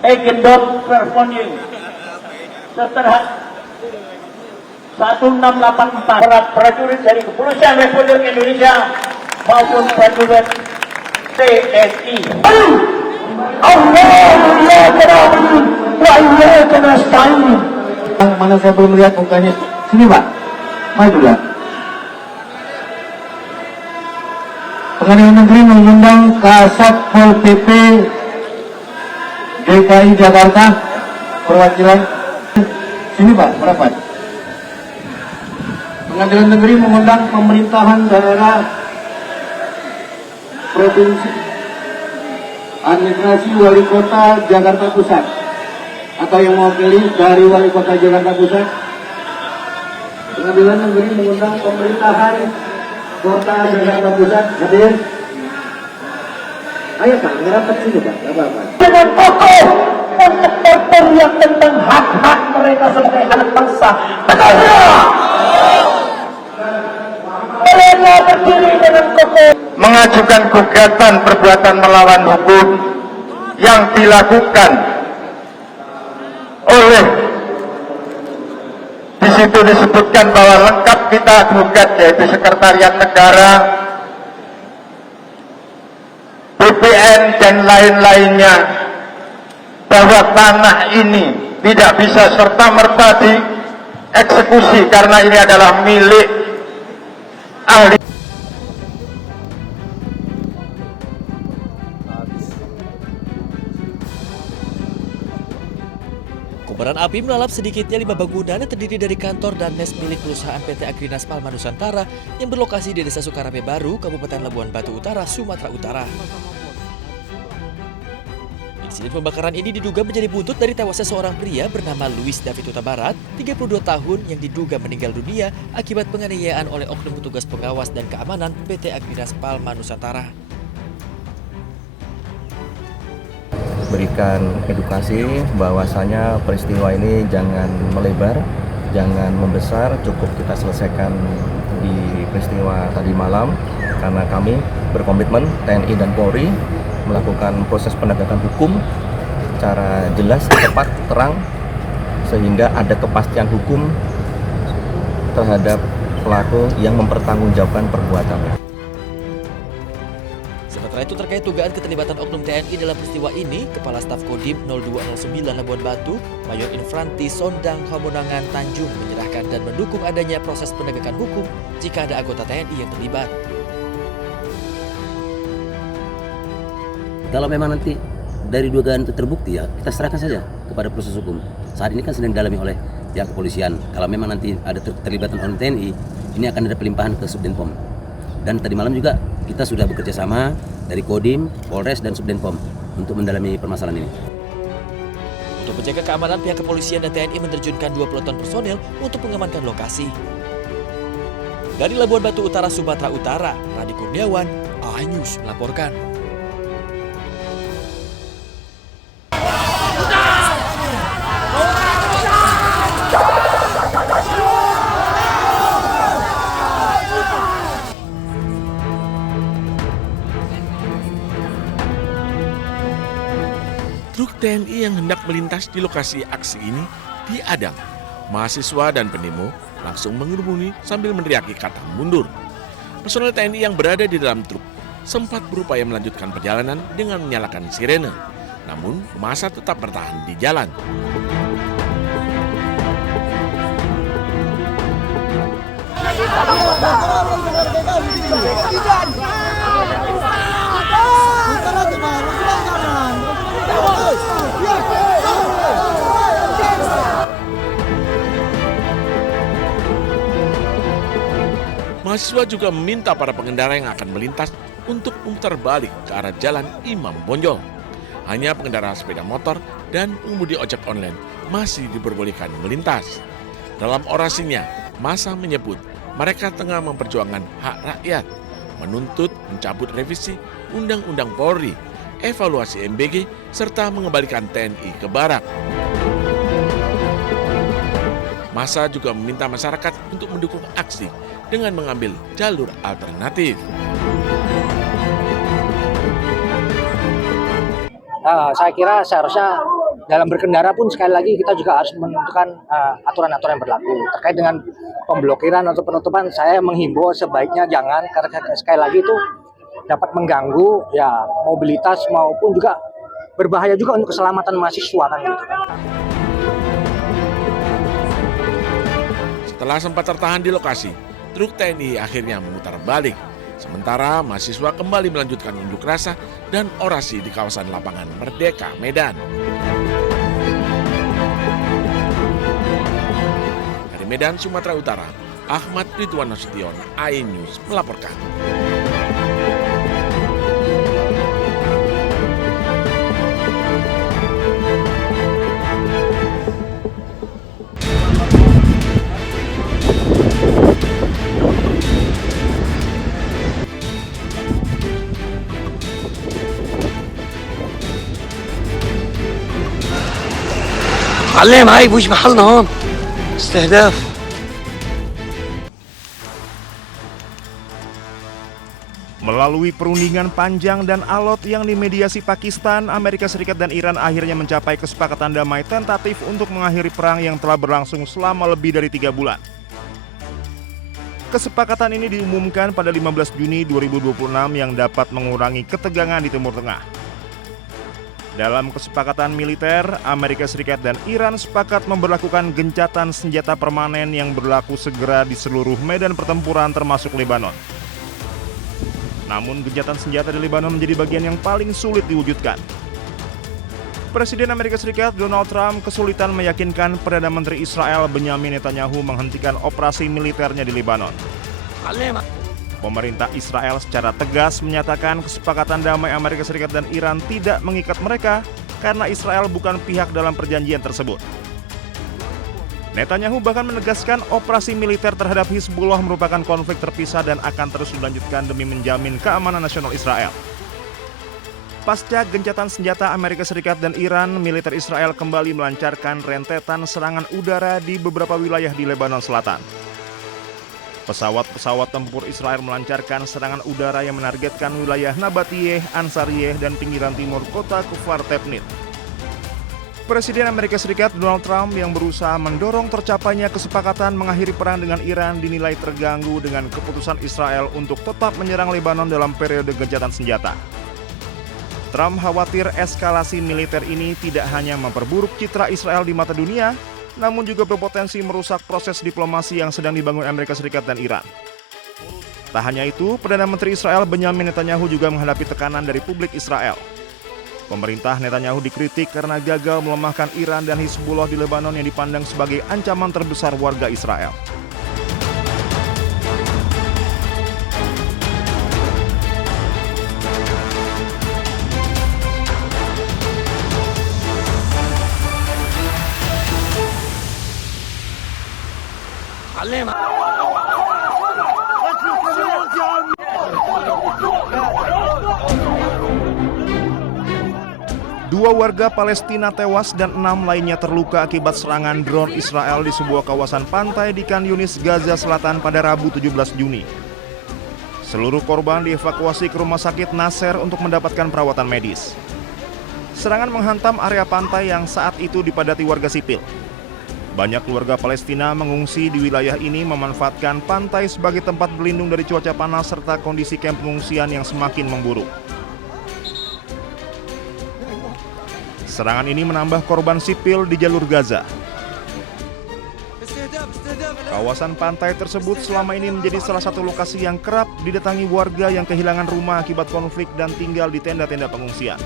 Egendon Vervoning seterhat 1684 para prajurit dari Kepolisian Republik Indonesia maupun prajurit TNI. Mana saya belum lihat mukanya. Sini Pak, maju lah. Pengadilan Negeri mengundang Kasat Pol PP DKI Jakarta perwakilan. Sini Pak, merapat. Pengadilan Negeri mengundang pemerintahan daerah provinsi administrasi wali kota Jakarta Pusat atau yang mewakili dari wali kota Jakarta Pusat. Pengadilan Negeri mengundang pemerintahan kota Jakarta Pusat hadir. Ayo Pak, ngerapat sini Pak, nggak apa-apa. Dengan kokoh untuk berteriak tentang hak-hak mereka sebagai anak bangsa. Betul. Mereka berdiri dengan kokoh mengajukan gugatan perbuatan melawan hukum yang dilakukan oleh, di situ disebutkan bahwa lengkap kita gugat, yaitu Sekretariat Negara, BPN dan lain-lainnya, bahwa tanah ini tidak bisa serta-merta dieksekusi karena ini adalah milik ahli. Kobaran api melalap sedikitnya 5 bangunan yang terdiri dari kantor dan mes milik perusahaan PT Agrinas Palma Nusantara yang berlokasi di Desa Sukarame Baru, Kabupaten Labuan Batu Utara, Sumatera Utara. Insiden pembakaran ini diduga menjadi buntut dari tewasnya seorang pria bernama Luis David Huta Barat, 32 tahun, yang diduga meninggal dunia akibat penganiayaan oleh oknum petugas pengawas dan keamanan PT Agrinas Palma Nusantara. Berikan edukasi bahwasanya peristiwa ini jangan melebar, jangan membesar, cukup kita selesaikan di peristiwa tadi malam karena kami berkomitmen TNI dan Polri melakukan proses penegakan hukum secara jelas, tepat, terang sehingga ada kepastian hukum terhadap pelaku yang mempertanggungjawabkan perbuatannya. Sementara itu terkait dugaan keterlibatan oknum TNI dalam peristiwa ini, Kepala Staf Kodim 0209 Labuan Batu, Mayor Infranti Sondang Hamonangan Tanjung menyerahkan dan mendukung adanya proses penegakan hukum jika ada anggota TNI yang terlibat. Kalau memang nanti dari dugaan itu terbukti, ya kita serahkan saja kepada proses hukum. Saat ini kan sedang didalami oleh pihak kepolisian. Kalau memang nanti ada keterlibatan oleh TNI, ini akan ada pelimpahan ke Subdenpom. Dan tadi malam juga kita sudah bekerja sama dari Kodim, Polres, dan Subdenpom untuk mendalami permasalahan ini. Untuk menjaga keamanan, pihak kepolisian dan TNI menerjunkan 2 peloton personil untuk mengamankan lokasi. Dari Labuan Batu Utara, Sumatera Utara, Radi Kurniawan, iNews melaporkan. Truk TNI yang hendak melintas di lokasi aksi ini diadang. Mahasiswa dan pendemo langsung mengerumuni sambil meneriaki kata mundur. Personel TNI yang berada di dalam truk sempat berupaya melanjutkan perjalanan dengan menyalakan sirene. Namun massa tetap bertahan di jalan. Mahasiswa juga meminta para pengendara yang akan melintas untuk memutar balik ke arah jalan Imam Bonjol. Hanya pengendara sepeda motor dan pengemudi ojek online masih diperbolehkan melintas. Dalam orasinya, massa menyebut mereka tengah memperjuangkan hak rakyat, menuntut mencabut revisi Undang-Undang Polri, evaluasi MBG, serta mengembalikan TNI ke barak. Massa juga meminta masyarakat untuk mendukung aksi dengan mengambil jalur alternatif. Saya kira seharusnya dalam berkendara pun sekali lagi kita juga harus menentukan aturan-aturan yang berlaku. Terkait dengan pemblokiran atau penutupan, saya menghimbau sebaiknya jangan, karena sekali lagi itu dapat mengganggu ya mobilitas maupun juga berbahaya juga untuk keselamatan mahasiswa kan gitu. Setelah sempat tertahan di lokasi, truk TNI akhirnya memutar balik. Sementara mahasiswa kembali melanjutkan unjuk rasa dan orasi di kawasan lapangan Merdeka, Medan. Dari Medan, Sumatera Utara, Ahmad Ridwan Nasution, iNews melaporkan. علم هاي بوش محلنا هون استهداف. Melalui perundingan panjang dan alot yang dimediasi Pakistan, Amerika Serikat dan Iran akhirnya mencapai kesepakatan damai tentatif untuk mengakhiri perang yang telah berlangsung selama lebih dari 3 bulan. Kesepakatan ini diumumkan pada 15 Juni 2026 yang dapat mengurangi ketegangan di Timur Tengah. Dalam kesepakatan militer, Amerika Serikat dan Iran sepakat memberlakukan gencatan senjata permanen yang berlaku segera di seluruh medan pertempuran termasuk Lebanon. Namun gencatan senjata di Lebanon menjadi bagian yang paling sulit diwujudkan. Presiden Amerika Serikat Donald Trump kesulitan meyakinkan Perdana Menteri Israel Benyamin Netanyahu menghentikan operasi militernya di Lebanon. Pemerintah Israel secara tegas menyatakan kesepakatan damai Amerika Serikat dan Iran tidak mengikat mereka karena Israel bukan pihak dalam perjanjian tersebut. Netanyahu bahkan menegaskan operasi militer terhadap Hizbullah merupakan konflik terpisah dan akan terus dilanjutkan demi menjamin keamanan nasional Israel. Pasca gencatan senjata Amerika Serikat dan Iran, militer Israel kembali melancarkan rentetan serangan udara di beberapa wilayah di Lebanon Selatan. Pesawat-pesawat tempur Israel melancarkan serangan udara yang menargetkan wilayah Nabatiyeh, Ansariyeh, dan pinggiran timur kota Kufar Tebnit. Presiden Amerika Serikat Donald Trump yang berusaha mendorong tercapainya kesepakatan mengakhiri perang dengan Iran dinilai terganggu dengan keputusan Israel untuk tetap menyerang Lebanon dalam periode gencatan senjata. Trump khawatir eskalasi militer ini tidak hanya memperburuk citra Israel di mata dunia, namun juga berpotensi merusak proses diplomasi yang sedang dibangun Amerika Serikat dan Iran. Tak hanya itu, Perdana Menteri Israel Benyamin Netanyahu juga menghadapi tekanan dari publik Israel. Pemerintah Netanyahu dikritik karena gagal melemahkan Iran dan Hizbullah di Lebanon yang dipandang sebagai ancaman terbesar warga Israel. Dua warga Palestina tewas dan 6 lainnya terluka akibat serangan drone Israel di sebuah kawasan pantai di Khan Yunis, Gaza Selatan pada Rabu 17 Juni. Seluruh korban dievakuasi ke rumah sakit Nasser untuk mendapatkan perawatan medis. Serangan menghantam area pantai yang saat itu dipadati warga sipil. Banyak keluarga Palestina mengungsi di wilayah ini memanfaatkan pantai sebagai tempat berlindung dari cuaca panas serta kondisi kamp pengungsian yang semakin memburuk. Serangan ini menambah korban sipil di jalur Gaza. Kawasan pantai tersebut selama ini menjadi salah satu lokasi yang kerap didatangi warga yang kehilangan rumah akibat konflik dan tinggal di tenda-tenda pengungsian.